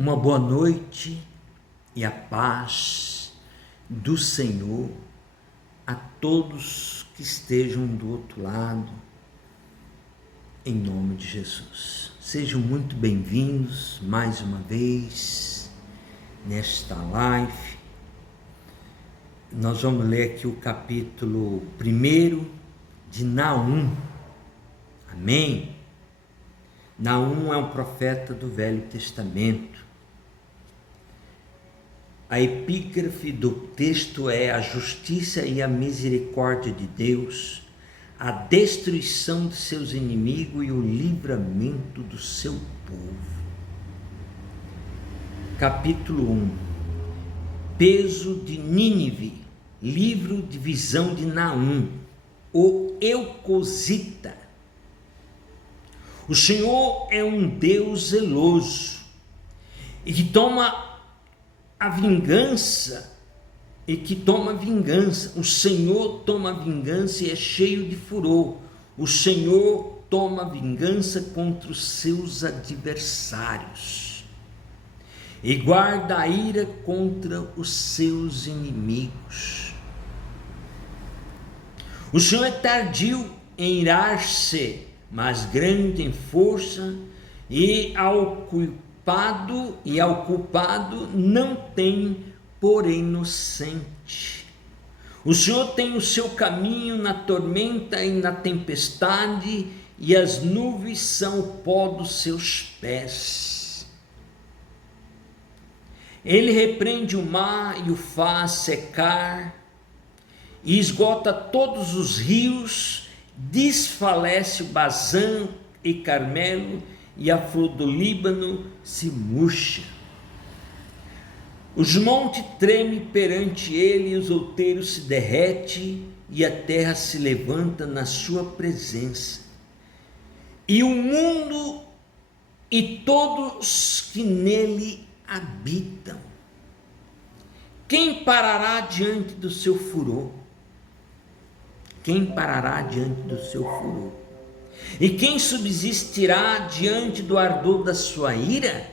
Uma boa noite e a paz do Senhor a todos que estejam do outro lado, em nome de Jesus. Sejam muito bem-vindos mais uma vez nesta live. Nós vamos ler aqui o capítulo 1 de Naum. Amém? Naum é um profeta do Velho Testamento. A epígrafe do texto é: a justiça e a misericórdia de Deus, a destruição de seus inimigos e o livramento do seu povo. Capítulo 1. Peso de Nínive, livro de visão de Naum, o Eucosita. O Senhor é um Deus zeloso e que toma vingança. O Senhor toma vingança e é cheio de furor. O Senhor toma vingança contra os seus adversários e guarda a ira contra os seus inimigos. O Senhor é tardio em irar-se, mas grande em força, e ao culpado não tem por inocente. O Senhor tem o seu caminho na tormenta e na tempestade, e as nuvens são o pó dos seus pés. Ele repreende o mar e o faz secar, e esgota todos os rios, desfalece o Bazã e Carmelo, e a flor do Líbano se murcha. Os montes tremem perante ele, e os outeiros se derretem, e a terra se levanta na sua presença. E o mundo e todos que nele habitam. Quem parará diante do seu furor? Quem parará diante do seu furor? E quem subsistirá diante do ardor da sua ira?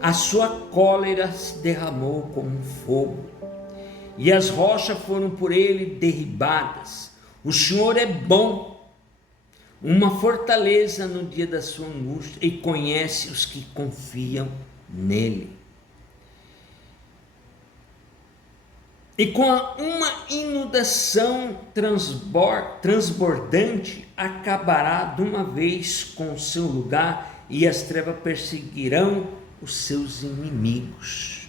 A sua cólera se derramou como um fogo, e as rochas foram por ele derribadas. O Senhor é bom, uma fortaleza no dia da sua angústia, e conhece os que confiam nele. E com uma inundação transbordante, acabará de uma vez com o seu lugar, e as trevas perseguirão os seus inimigos.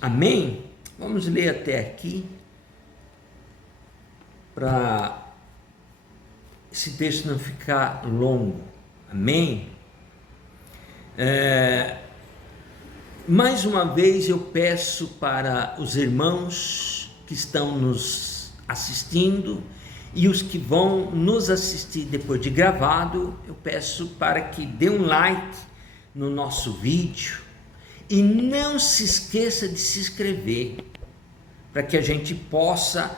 Amém? Vamos ler até aqui, para esse texto não ficar longo. Amém? Mais uma vez eu peço para os irmãos que estão nos assistindo e os que vão nos assistir depois de gravado, eu peço para que dê um like no nosso vídeo e não se esqueça de se inscrever, para que a gente possa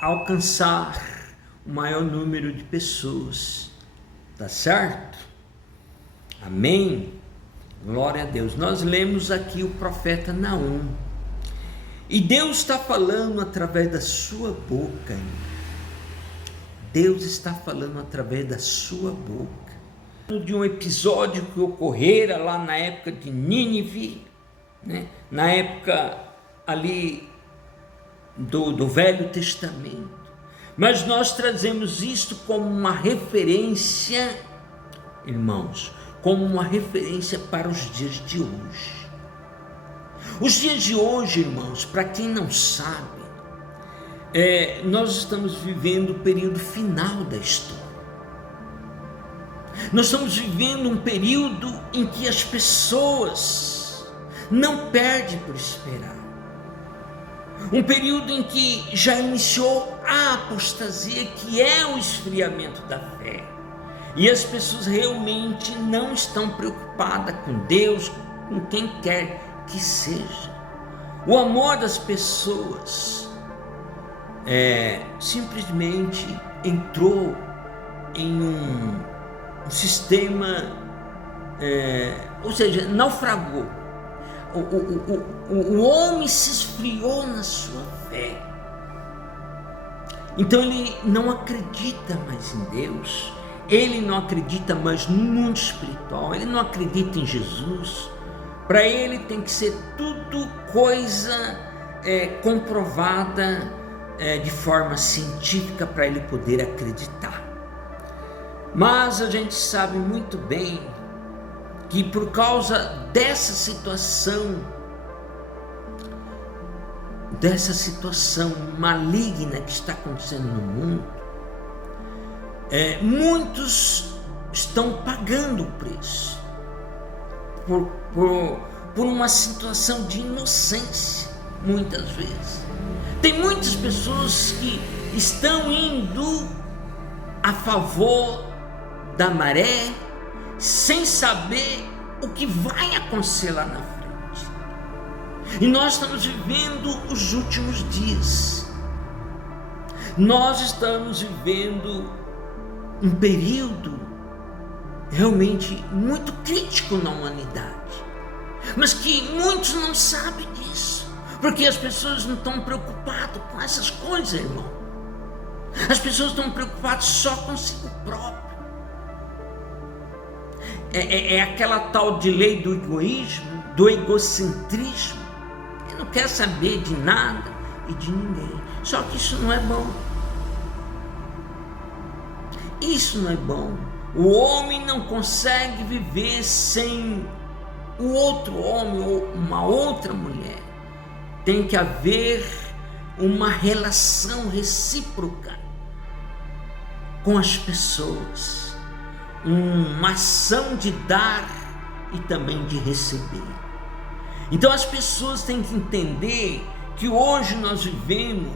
alcançar o maior número de pessoas, tá certo? Amém? Glória a Deus. Nós lemos aqui o profeta Naum, e Deus está falando através da sua boca. Deus está falando através da sua boca. De um episódio que ocorrera lá na época de Nínive, né? Na época ali do Velho Testamento. Mas nós trazemos isto como uma referência, irmãos, como uma referência para os dias de hoje. Os dias de hoje, irmãos, para quem não sabe, nós estamos vivendo o período final da história. Nós estamos vivendo um período em que as pessoas não perdem por esperar. Um período em que já iniciou a apostasia, que é o esfriamento da fé. E as pessoas realmente não estão preocupadas com Deus, com quem quer que seja. O amor das pessoas simplesmente entrou em o sistema, ou seja, naufragou. O homem se esfriou na sua fé. Então ele não acredita mais em Deus, ele não acredita mais no mundo espiritual, ele não acredita em Jesus. Para ele tem que ser tudo coisa comprovada de forma científica para ele poder acreditar. Mas a gente sabe muito bem que por causa dessa situação maligna que está acontecendo no mundo, muitos estão pagando o preço por uma situação de inocência. Muitas vezes tem muitas pessoas que estão indo a favor da maré sem saber o que vai acontecer lá na frente. E nós estamos vivendo os últimos dias. Nós estamos vivendo um período realmente muito crítico na humanidade, mas que muitos não sabem disso, porque as pessoas não estão preocupadas com essas coisas, irmão. As pessoas estão preocupadas só consigo próprio. É aquela tal de lei do egoísmo, do egocentrismo. Ele não quer saber de nada e de ninguém. Só que isso não é bom. Isso não é bom. O homem não consegue viver sem o outro homem ou uma outra mulher. Tem que haver uma relação recíproca com as pessoas, uma ação de dar e também de receber. Então as pessoas têm que entender que hoje nós vivemos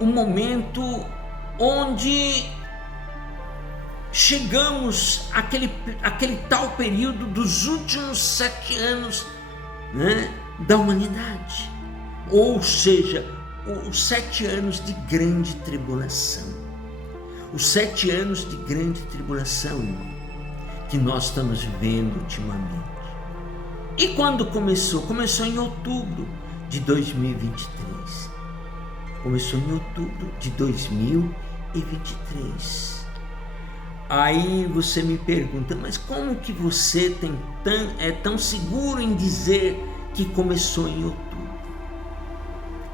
um momento onde chegamos àquele tal período dos últimos 7 anos, né, da humanidade, ou seja, os 7 anos de grande tribulação. Os 7 anos de grande tribulação que nós estamos vivendo ultimamente. E quando começou? Começou em outubro de 2023. Começou em outubro de 2023. Aí você me pergunta, mas como que você é tão seguro em dizer que começou em outubro?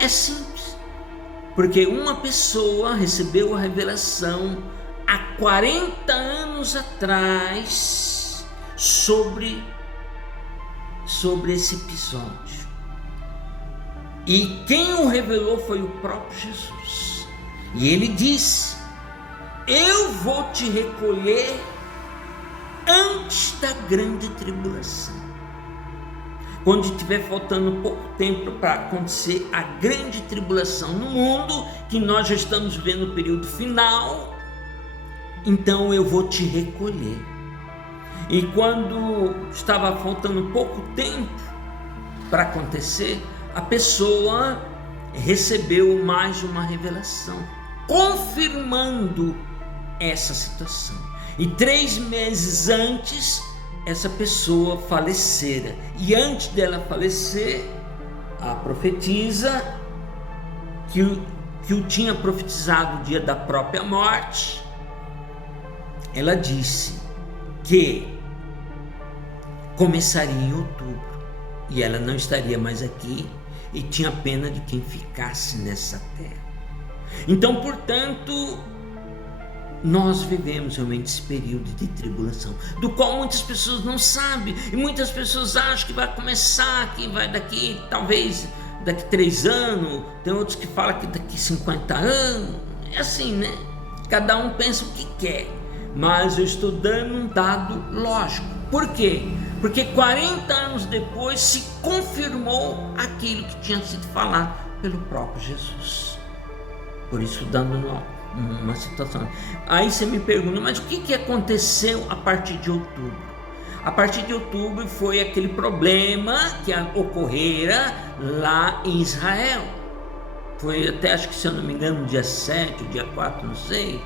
É simples, porque uma pessoa recebeu a revelação há 40 anos atrás sobre esse episódio. E quem o revelou foi o próprio Jesus. E ele disse: eu vou te recolher antes da grande tribulação. Quando estiver faltando pouco tempo para acontecer a grande tribulação no mundo, que nós já estamos vendo o período final, então eu vou te recolher. E quando estava faltando pouco tempo para acontecer, a pessoa recebeu mais uma revelação, confirmando essa situação. E 3 meses antes, essa pessoa falecera. E antes dela falecer, a profetisa que o tinha profetizado o dia da própria morte, ela disse que começaria em outubro e ela não estaria mais aqui, e tinha pena de quem ficasse nessa terra. Então, portanto, nós vivemos realmente esse período de tribulação, do qual muitas pessoas não sabem, e muitas pessoas acham que vai começar, que vai daqui, talvez daqui 3 anos, tem outros que falam que daqui 50 anos, é assim, né? Cada um pensa o que quer, mas eu estou dando um dado lógico. Por quê? Porque 40 anos depois se confirmou aquilo que tinha sido falado pelo próprio Jesus. Por isso, dando uma situação. Aí você me pergunta, mas o que aconteceu a partir de outubro? A partir de outubro foi aquele problema que ocorrera lá em Israel. Foi até, acho que se eu não me engano, dia 7, dia 4, não sei,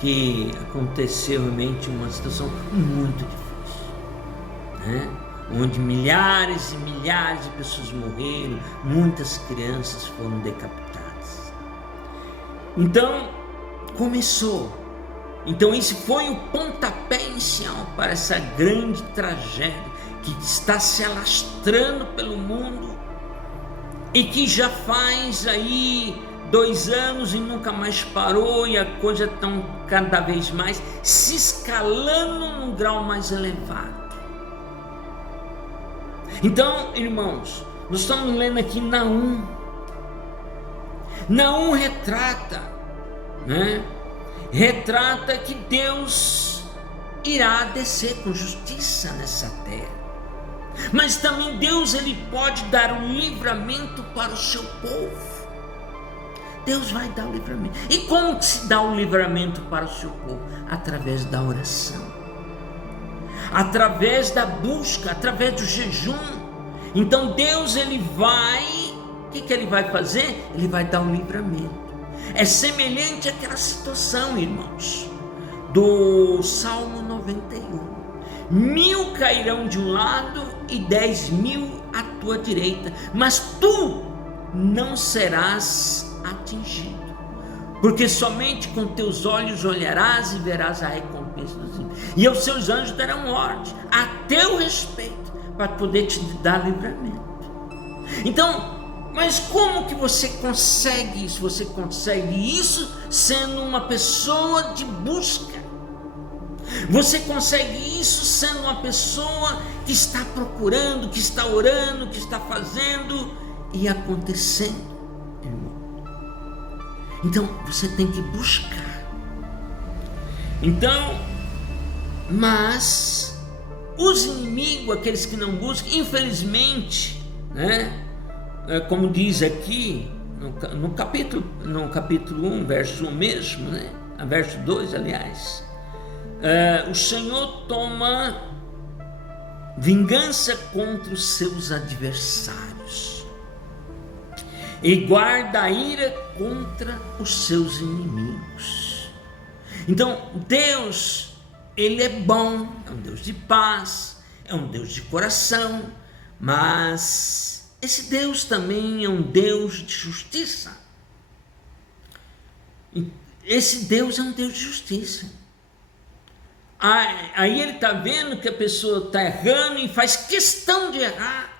que aconteceu realmente uma situação muito difícil, né? Onde milhares e milhares de pessoas morreram, muitas crianças foram decapitadas. Então, começou. Então, esse foi o pontapé inicial para essa grande tragédia que está se alastrando pelo mundo e que já faz aí 2 anos e nunca mais parou, e a coisa está cada vez mais se escalando num grau mais elevado. Então, irmãos, nós estamos lendo aqui Naum. Naum retrata, né? Retrata que Deus irá descer com justiça nessa terra. Mas também Deus, ele pode dar um livramento para o seu povo. Deus vai dar o livramento. E como que se dá o livramento para o seu povo? Através da oração, através da busca, através do jejum. Então Deus, ele vai, o que ele vai fazer? Ele vai dar um livramento. É semelhante àquela situação, irmãos, do Salmo 91. 1000 cairão de um lado e 10.000 à tua direita, mas tu não serás atingido, porque somente com teus olhos olharás e verás a recompensa dos ímpios, e aos seus anjos darão ordem a teu respeito, para poder te dar livramento. Então, mas como que você consegue isso? Você consegue isso sendo uma pessoa de busca. Você consegue isso sendo uma pessoa que está procurando, que está orando, que está fazendo e acontecendo, irmão. Então você tem que buscar. Então, mas os inimigos, aqueles que não buscam, infelizmente, né? Como diz aqui no capítulo 1, verso 1 mesmo, né? Verso 2, aliás. O Senhor toma vingança contra os seus adversários e guarda a ira contra os seus inimigos. Então Deus, ele é bom, é um Deus de paz, é um Deus de coração, mas esse Deus também é um Deus de justiça. Esse Deus é um Deus de justiça. Aí ele está vendo que a pessoa está errando e faz questão de errar.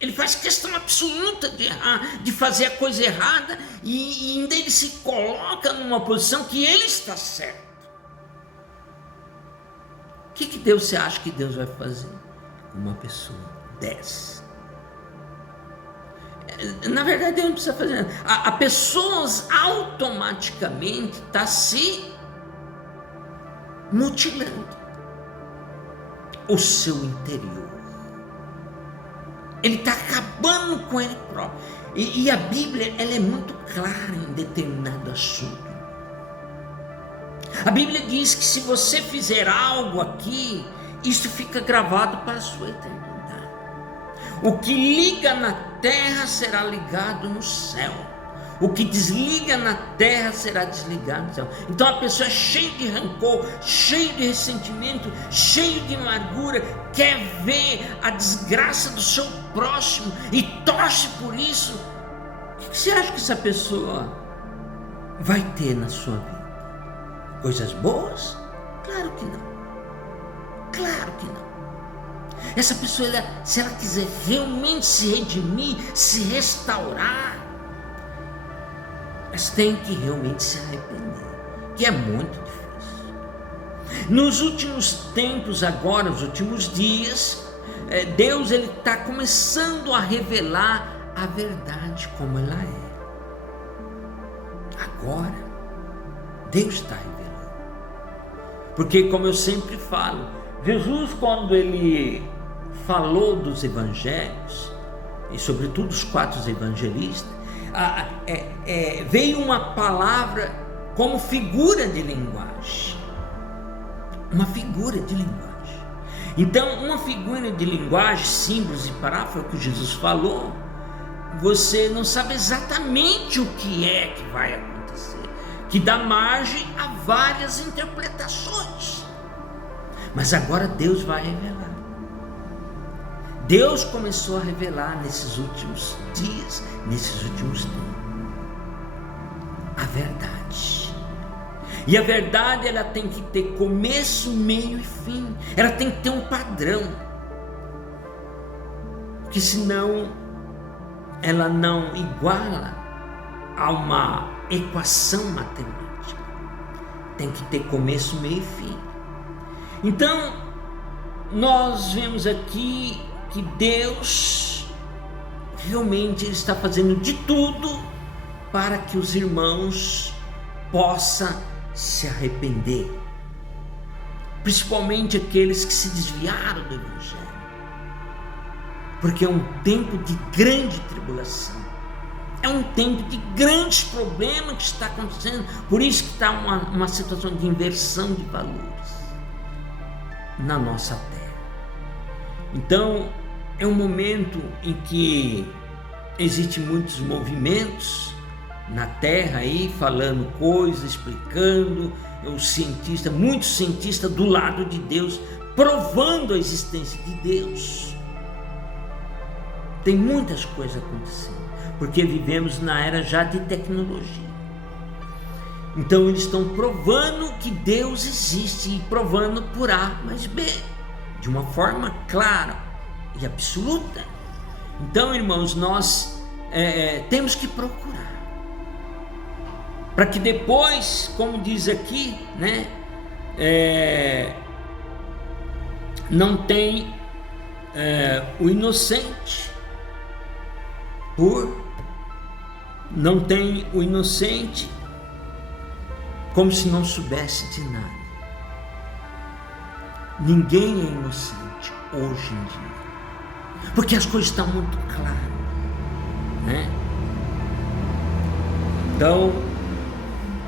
Ele faz questão absoluta de errar, de fazer a coisa errada, e ainda ele se coloca numa posição que ele está certo. O que Deus, você acha que Deus vai fazer com uma pessoa dessa? Na verdade, Deus não precisa fazer nada. A pessoa automaticamente está se mutilando o seu interior. Ele está acabando com ele próprio. E a Bíblia, ela é muito clara em determinado assunto. A Bíblia diz que se você fizer algo aqui, isso fica gravado para a sua eternidade. O que liga na terra será ligado no céu. O que desliga na terra será desligado no céu. Então a pessoa é cheia de rancor, cheia de ressentimento, cheia de amargura, quer ver a desgraça do seu próximo e torce por isso. O que você acha que essa pessoa vai ter na sua vida? Coisas boas? Claro que não. Claro que não. Essa pessoa, se ela quiser realmente se redimir, se restaurar, mas tem que realmente se arrepender, que é muito difícil. Nos últimos tempos agora, nos últimos dias, Deus está começando a revelar a verdade como ela é. Agora, Deus está revelando. Porque, como eu sempre falo, Jesus, quando ele falou dos evangelhos, e sobretudo os 4 evangelistas, veio uma palavra como figura de linguagem. Uma figura de linguagem. Então, uma figura de linguagem, símbolos e parábolas, foi o que Jesus falou. Você não sabe exatamente o que é que vai acontecer, que dá margem a várias interpretações. Mas agora Deus vai revelar. Deus começou a revelar nesses últimos dias, nesses últimos tempos, a verdade. E a verdade, ela tem que ter começo, meio e fim. Ela tem que ter um padrão. Porque senão ela não iguala a uma equação matemática. Tem que ter começo, meio e fim. Então, nós vemos aqui que Deus realmente está fazendo de tudo para que os irmãos possam se arrepender, principalmente aqueles que se desviaram do Evangelho, porque é um tempo de grande tribulação, é um tempo de grandes problemas que está acontecendo. Por isso que está uma situação de inversão de valores na nossa terra. Então é um momento em que existem muitos movimentos na terra aí, falando coisas, explicando, muitos cientistas do lado de Deus, provando a existência de Deus. Tem muitas coisas acontecendo, porque vivemos na era já de tecnologia. Então eles estão provando que Deus existe, e provando por A mais B, de uma forma clara e absoluta. Então, irmãos, nós temos que procurar, para que depois, como diz aqui, né, não tem o inocente, não tem o inocente como se não soubesse de nada. Ninguém é inocente hoje em dia, porque as coisas estão muito claras, né? Então,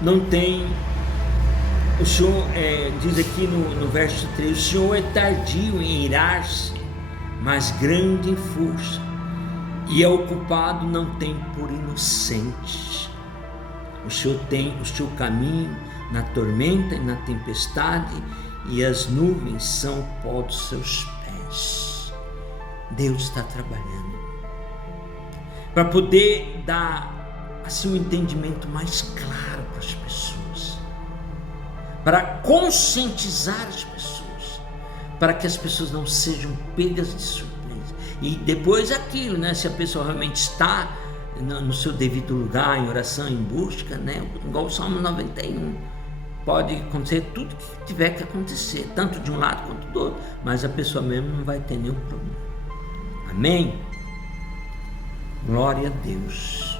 não tem. O Senhor diz aqui no verso 3: o Senhor é tardio em irar-se, mas grande em força, e o culpado não tem por inocente. O Senhor tem o seu caminho na tormenta e na tempestade, e as nuvens são o pó dos seus pés. Deus está trabalhando para poder dar assim um entendimento mais claro para as pessoas, para conscientizar as pessoas, para que as pessoas não sejam pegas de surpresa. E depois aquilo, né? Se a pessoa realmente está no seu devido lugar, em oração, em busca, né? Igual o Salmo 91, pode acontecer tudo que tiver que acontecer, tanto de um lado quanto do outro, mas a pessoa mesmo não vai ter nenhum problema. Amém? Glória a Deus.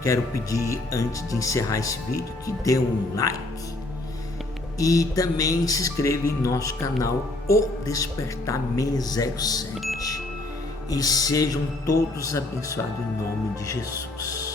Quero pedir, antes de encerrar esse vídeo, que dê um like e também se inscreva em nosso canal O Despertar 607, e sejam todos abençoados em nome de Jesus.